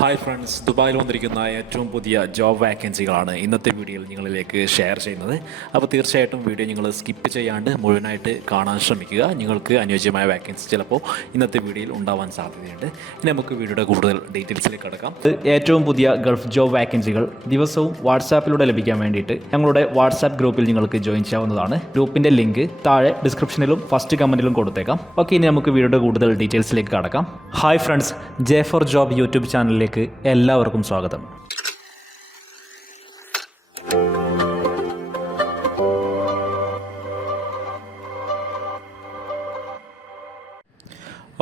Hi friends, ദുബായിൽ വന്നിരിക്കുന്ന ഏറ്റവും പുതിയ ജോബ് വാക്കൻസികളാണ് ഇന്നത്തെ വീഡിയോയിൽ നിങ്ങളിലേക്ക് ഷെയർ ചെയ്യുന്നത്. അപ്പോൾ തീർച്ചയായിട്ടും വീഡിയോ നിങ്ങൾ സ്കിപ്പ് ചെയ്യാണ്ട് മുഴുവനായിട്ട് കാണാൻ ശ്രമിക്കുക. നിങ്ങൾക്ക് അനുയോജ്യമായ വാക്കൻസി ചിലപ്പോൾ ഇന്നത്തെ വീഡിയോയിൽ ഉണ്ടാവാൻ സാധ്യതയുണ്ട്. ഇനി നമുക്ക് വീഡിയോയുടെ കൂടുതൽ ഡീറ്റെയിൽസിലേക്ക് കടക്കാം. ഏറ്റവും പുതിയ ഗൾഫ് ജോബ് വാക്കൻസികൾ ദിവസവും വാട്സാപ്പിലൂടെ ലഭിക്കാൻ വേണ്ടിയിട്ട് ഞങ്ങളുടെ വാട്സാപ്പ് ഗ്രൂപ്പിൽ നിങ്ങൾക്ക് ജോയിൻ ചെയ്യാവുന്നതാണ്. ഗ്രൂപ്പിൻ്റെ ലിങ്ക് താഴെ ഡിസ്ക്രിപ്ഷനിലും ഫസ്റ്റ് കമൻറ്റിലും കൊടുത്തേക്കാം. ഓക്കെ, ഇനി നമുക്ക് വീഡിയോയുടെ കൂടുതൽ ഡീറ്റെയിൽസിലേക്ക് കടക്കാം. Hi friends, J for job YouTube ചാനലിലേക്ക് എല്ലാവർക്കും സ്വാഗതം.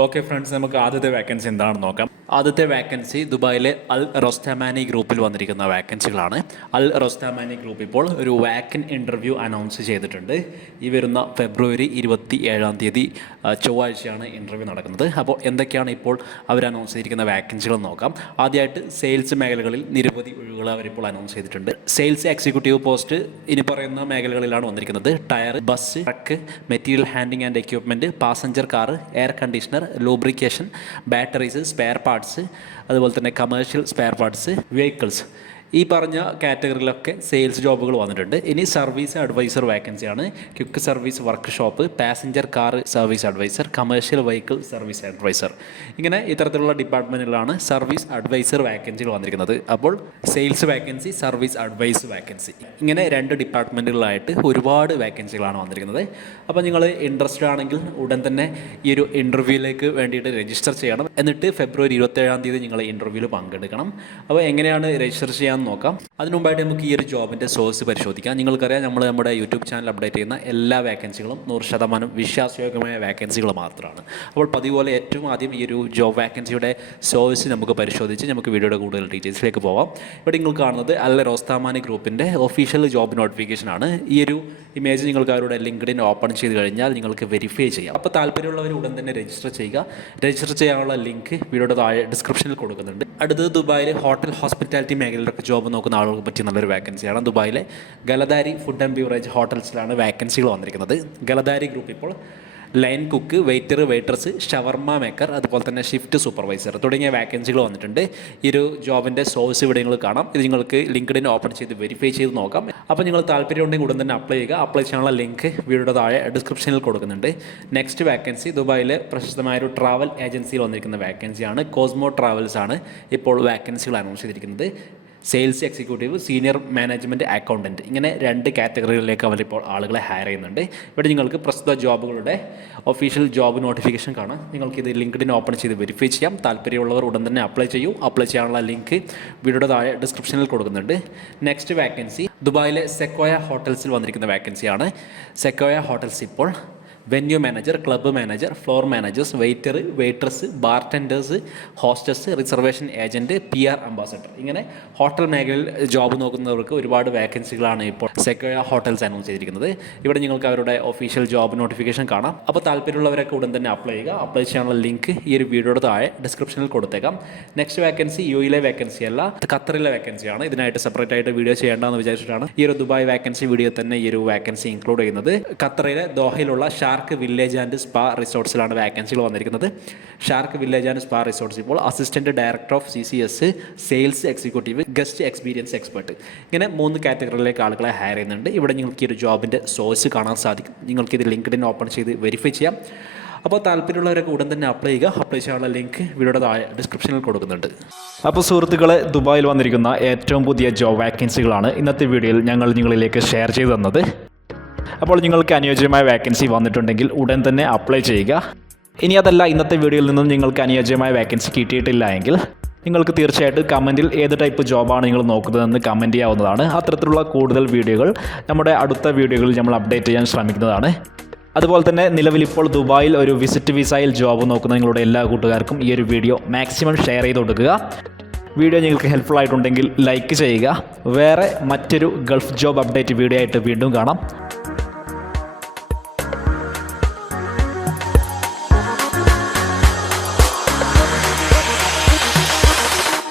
ഓക്കെ ഫ്രണ്ട്സ്, നമുക്ക് ആദ്യത്തെ വാക്കൻസി എന്താണെന്ന് നോക്കാം. ആദ്യത്തെ വാക്കൻസി ദുബായിലെ അൽ റൊസ്താമാനി ഗ്രൂപ്പിൽ വന്നിരിക്കുന്ന വാക്കൻസികളാണ്. അൽ റൊസ്താമാനി ഗ്രൂപ്പ് ഇപ്പോൾ ഒരു വാക്കൻ ഇൻ്റർവ്യൂ അനൗൺസ് ചെയ്തിട്ടുണ്ട്. ഈ വരുന്ന ഫെബ്രുവരി 27 ചൊവ്വാഴ്ചയാണ് ഇൻ്റർവ്യൂ നടക്കുന്നത്. അപ്പോൾ എന്തൊക്കെയാണ് ഇപ്പോൾ അവർ അനൗൺസ് ചെയ്തിരിക്കുന്ന വാക്കൻസികൾ നോക്കാം. ആദ്യമായിട്ട് സെയിൽസ് മേഖലകളിൽ നിരവധി ഒഴിവുകൾ അവരിപ്പോൾ അനൗൺസ് ചെയ്തിട്ടുണ്ട്. സെയിൽസ് എക്സിക്യൂട്ടീവ് പോസ്റ്റ് ഇനി പറയുന്ന മേഖലകളിലാണ് വന്നിരിക്കുന്നത്: tyre, bus, truck, material handling and equipment, passenger car, air conditioner, lubrication, batteries, spare parts, അതുപോലെ തന്നെ കമേഴ്ഷ്യൽ സ്പെയർ പാർട്സ്, വെഹിക്കിൾസ്. ഈ പറഞ്ഞ കാറ്റഗറിയിലൊക്കെ സെയിൽസ് ജോബുകൾ വന്നിട്ടുണ്ട്. ഇനി സർവീസ് അഡ്വൈസർ വാക്കൻസിയാണ്. Quick service workshop, passenger car service advisor, commercial vehicle service advisor. ഇങ്ങനെ ഇത്തരത്തിലുള്ള ഡിപ്പാർട്ട്മെൻറ്റിലാണ് സർവീസ് അഡ്വൈസർ വാക്കൻസികൾ വന്നിരിക്കുന്നത്. അപ്പോൾ sales vacancy, service advice vacancy, ഇങ്ങനെ രണ്ട് ഡിപ്പാർട്ട്മെൻറ്റുകളായിട്ട് ഒരുപാട് വാക്കൻസികളാണ് വന്നിരിക്കുന്നത്. അപ്പോൾ നിങ്ങൾ ഇൻട്രസ്റ്റഡ് ആണെങ്കിൽ ഉടൻ തന്നെ ഈ ഒരു ഇൻ്റർവ്യൂവിലേക്ക് വേണ്ടിയിട്ട് രജിസ്റ്റർ ചെയ്യണം. എന്നിട്ട് ഫെബ്രുവരി 27 നിങ്ങൾ ഇൻ്റർവ്യൂവിൽ പങ്കെടുക്കണം. അപ്പോൾ എങ്ങനെയാണ് രജിസ്റ്റർ ചെയ്യാൻ നോക്കാം. അതിനു മുമ്പായിട്ട് നമുക്ക് ഈ ഒരു ജോബിൻ്റെ സോഴ്സ് പരിശോധിക്കാം. നിങ്ങൾക്കറിയാം, നമ്മുടെ യൂട്യൂബ് ചാനൽ അപ്ഡേറ്റ് ചെയ്യുന്ന എല്ലാ വാക്കൻസികളും 100% വിശ്വാസയോഗ്യമായ വാക്കൻസികൾ മാത്രമാണ്. അപ്പോൾ പതിപോലെ ഏറ്റവും ആദ്യം ഈ ഒരു ജോബ് വാക്കൻസിയുടെ സോഴ്സ് നമുക്ക് പരിശോധിച്ച് നമുക്ക് വീഡിയോയുടെ കൂടുതൽ ഡീറ്റെയിൽസിലേക്ക് പോവാം. ഇവിടെ നിങ്ങൾ കാണുന്നത് അൽ റൊസ്താമാനി ഗ്രൂപ്പിൻ്റെ ഒഫീഷ്യൽ ജോബ് നോട്ടിഫിക്കേഷനാണ്. ഈ ഒരു ഇമേജ് നിങ്ങൾക്ക് അവരുടെ ലിങ്ക്ഡിൻ ഓപ്പൺ ചെയ്ത് കഴിഞ്ഞാൽ നിങ്ങൾക്ക് വെരിഫൈ ചെയ്യാം. അപ്പോൾ താല്പര്യമുള്ളവർ ഉടൻ തന്നെ രജിസ്റ്റർ ചെയ്യുക. രജിസ്റ്റർ ചെയ്യാനുള്ള ലിങ്ക് വീഡിയോയുടെ താഴെ ഡിസ്ക്രിപ്ഷനിൽ കൊടുക്കുന്നുണ്ട്. അടുത്തത് ദുബായിലെ ഹോട്ടൽ ഹോസ്പിറ്റാലിറ്റി മേഖലയിലൊക്കെ ജോബ് നോക്കുന്ന ആളുകൾക്ക് പറ്റിയ നല്ലൊരു വാക്കൻസിയാണ്. ദുബായിലെ ഗലദാരി ഫുഡ് ആൻഡ് ബീവറേജ് ഹോട്ടൽസിലാണ് വാക്കൻസികൾ വന്നിരിക്കുന്നത്. ഗലദാരി ഗ്രൂപ്പ് ഇപ്പോൾ line cook, waiter, waiters, shawarma maker, അതുപോലെ തന്നെ ഷിഫ്റ്റ് സൂപ്പർവൈസർ തുടങ്ങിയ വാക്കൻസികൾ വന്നിട്ടുണ്ട്. ഈ ഒരു ജോബിൻ്റെ സോഴ്സ് ഇവിടെ നിങ്ങൾ കാണാം. ഇത് നിങ്ങൾക്ക് ലിങ്ക്ഡിൻ ഓപ്പൺ ചെയ്ത് വെരിഫൈ ചെയ്ത് നോക്കാം. അപ്പോൾ നിങ്ങൾ താല്പര്യമുണ്ടെങ്കിൽ ഉടൻ തന്നെ അപ്ലൈ ചെയ്യുക. അപ്ലൈ ചെയ്യാനുള്ള ലിങ്ക് വീഡിയോയുടെ താഴെ ഡിസ്ക്രിപ്ഷനിൽ കൊടുക്കുന്നുണ്ട്. നെക്സ്റ്റ് വാക്കൻസി ദുബായിലെ പ്രശസ്തമായ ഒരു ട്രാവൽ ഏജൻസിയിൽ വന്നിരിക്കുന്ന വാക്കൻസിയാണ്. കോസ്മോ ട്രാവൽസ് ആണ് ഇപ്പോൾ വാക്കൻസികൾ അനൗൺസ് ചെയ്തിരിക്കുന്നത്. Sales executive, senior management accountant, ഇങ്ങനെ രണ്ട് കാറ്റഗറികളിലേക്ക് അവരിപ്പോൾ ആളുകളെ ഹയർ ചെയ്യുന്നുണ്ട്. ഇവിടെ നിങ്ങൾക്ക് പ്രസ്തുത ജോബുകളുടെ ഒഫീഷ്യൽ ജോബ് നോട്ടിഫിക്കേഷൻ കാണാം. നിങ്ങൾക്കിത് ലിങ്ക്ഡിൻ ഓപ്പൺ ചെയ്ത് വെരിഫൈ ചെയ്യാം. താല്പര്യമുള്ളവർ ഉടൻ തന്നെ അപ്ലൈ ചെയ്യൂ. അപ്ലൈ ചെയ്യാനുള്ള ലിങ്ക് വീഡിയോയുടെ താഴെ ഡിസ്ക്രിപ്ഷനിൽ കൊടുക്കുന്നുണ്ട്. നെക്സ്റ്റ് വാക്കൻസി ദുബായിലെ സെക്കോയ ഹോട്ടൽസിൽ വന്നിരിക്കുന്ന വാക്കൻസിയാണ്. സെക്കോയ ഹോട്ടൽസ് ഇപ്പോൾ venue manager, club manager, floor managers, waiter, waiters, bartenders, hostess, reservation agent, PR ambassador, ഇങ്ങനെ ഹോട്ടൽ മേഖലയിൽ ജോബ് നോക്കുന്നവർക്ക് ഒരുപാട് വാക്കൻസികളാണ് ഇപ്പോൾ സെക്കോയ ഹോട്ടൽസ് അനൗൺസ് ചെയ്തിരിക്കുന്നത്. ഇവിടെ നിങ്ങൾക്ക് അവരുടെ ഒഫീഷ്യൽ ജോബ് നോട്ടിഫിക്കേഷൻ കാണാം. അപ്പോൾ താല്പര്യമുള്ളവരൊക്കെ ഉടൻ തന്നെ അപ്ലൈ ചെയ്യുക. അപ്ലൈ ചെയ്യാനുള്ള ലിങ്ക് ഈ ഒരു വീഡിയോയുടെ താഴെ ഡിസ്ക്രിപ്ഷനിൽ കൊടുത്തേക്കാം. നെക്സ്റ്റ് വാക്കൻസി UAE വാക്കൻസി അല്ല, ഖത്തറിലെ വാക്കൻസിയാണ്. ഇതിനായിട്ട് സെപ്പറേറ്റ് ആയിട്ട് വീഡിയോ ചെയ്യേണ്ടതെന്ന് വിചാരിച്ചിട്ടാണ് ഈ ഒരു ദുബായ് വാക്കൻസി വീഡിയോ തന്നെ ഈ ഒരു വാക്കൻസി ഇൻക്ലൂഡ് ചെയ്യുന്നത്. ഖത്തറിലെ ദോഹയിലുള്ള ഷാർക്ക് വില്ലേജ് ആൻഡ് സ്പാ റിസോർട്ട്സിലാണ് വാക്കൻസികൾ വന്നിരിക്കുന്നത്. Sharq Village and Spa Resorts ഇപ്പോൾ assistant director of CCS, sales executive, guest experience expert, ഇങ്ങനെ 3 കാറ്റഗറിയിലേക്ക് ആളുകളെ ഹയർ ചെയ്യുന്നുണ്ട്. ഇവിടെ നിങ്ങൾക്ക് ഈ ഒരു ജോബിൻ്റെ സോഴ്സ് കാണാൻ സാധിക്കും. നിങ്ങൾക്കിത് ലിങ്ക്ഡിൻ ഓപ്പൺ ചെയ്ത് വെരിഫൈ ചെയ്യാം. അപ്പോൾ താല്പര്യമുള്ളവരൊക്കെ ഉടൻ തന്നെ അപ്ലൈ ചെയ്യുക. അപ്ലൈ ചെയ്യാനുള്ള ലിങ്ക് വീഡിയോയുടെ താഴെ ഡിസ്ക്രിപ്ഷനിൽ കൊടുക്കുന്നുണ്ട്. അപ്പോൾ സുഹൃത്തുക്കളെ, ദുബായിൽ വന്നിരിക്കുന്ന ഏറ്റവും പുതിയ ജോബ് വാക്കൻസികളാണ് ഇന്നത്തെ വീഡിയോയിൽ ഞങ്ങൾ നിങ്ങളിലേക്ക് ഷെയർ ചെയ്തു തന്നത്. അപ്പോൾ നിങ്ങൾക്ക് അനുയോജ്യമായ വാക്കൻസി വന്നിട്ടുണ്ടെങ്കിൽ ഉടൻ തന്നെ അപ്ലൈ ചെയ്യുക. ഇനി അതല്ല, ഇന്നത്തെ വീഡിയോയിൽ നിന്നും നിങ്ങൾക്ക് അനുയോജ്യമായ വാക്കൻസി കിട്ടിയിട്ടില്ല എങ്കിൽ നിങ്ങൾക്ക് തീർച്ചയായിട്ടും കമൻറ്റിൽ ഏത് ടൈപ്പ് ജോബാണ് നിങ്ങൾ നോക്കുന്നതെന്ന് കമൻറ്റ് ചെയ്യാവുന്നതാണ്. അത്തരത്തിലുള്ള കൂടുതൽ വീഡിയോകൾ നമ്മുടെ അടുത്ത വീഡിയോകളിൽ നമ്മൾ അപ്ഡേറ്റ് ചെയ്യാൻ ശ്രമിക്കുന്നതാണ്. അതുപോലെ തന്നെ നിലവിലിപ്പോൾ ദുബായിൽ ഒരു വിസിറ്റ് വിസയിൽ ജോബ് നോക്കുന്ന നിങ്ങളുടെ എല്ലാ കൂട്ടുകാർക്കും ഈ ഒരു വീഡിയോ മാക്സിമം ഷെയർ ചെയ്ത് കൊടുക്കുക. വീഡിയോ നിങ്ങൾക്ക് ഹെൽപ്ഫുൾ ആയിട്ടുണ്ടെങ്കിൽ ലൈക്ക് ചെയ്യുക. വേറെ മറ്റൊരു ഗൾഫ് ജോബ് അപ്ഡേറ്റ് വീഡിയോ ആയിട്ട് വീണ്ടും കാണാം.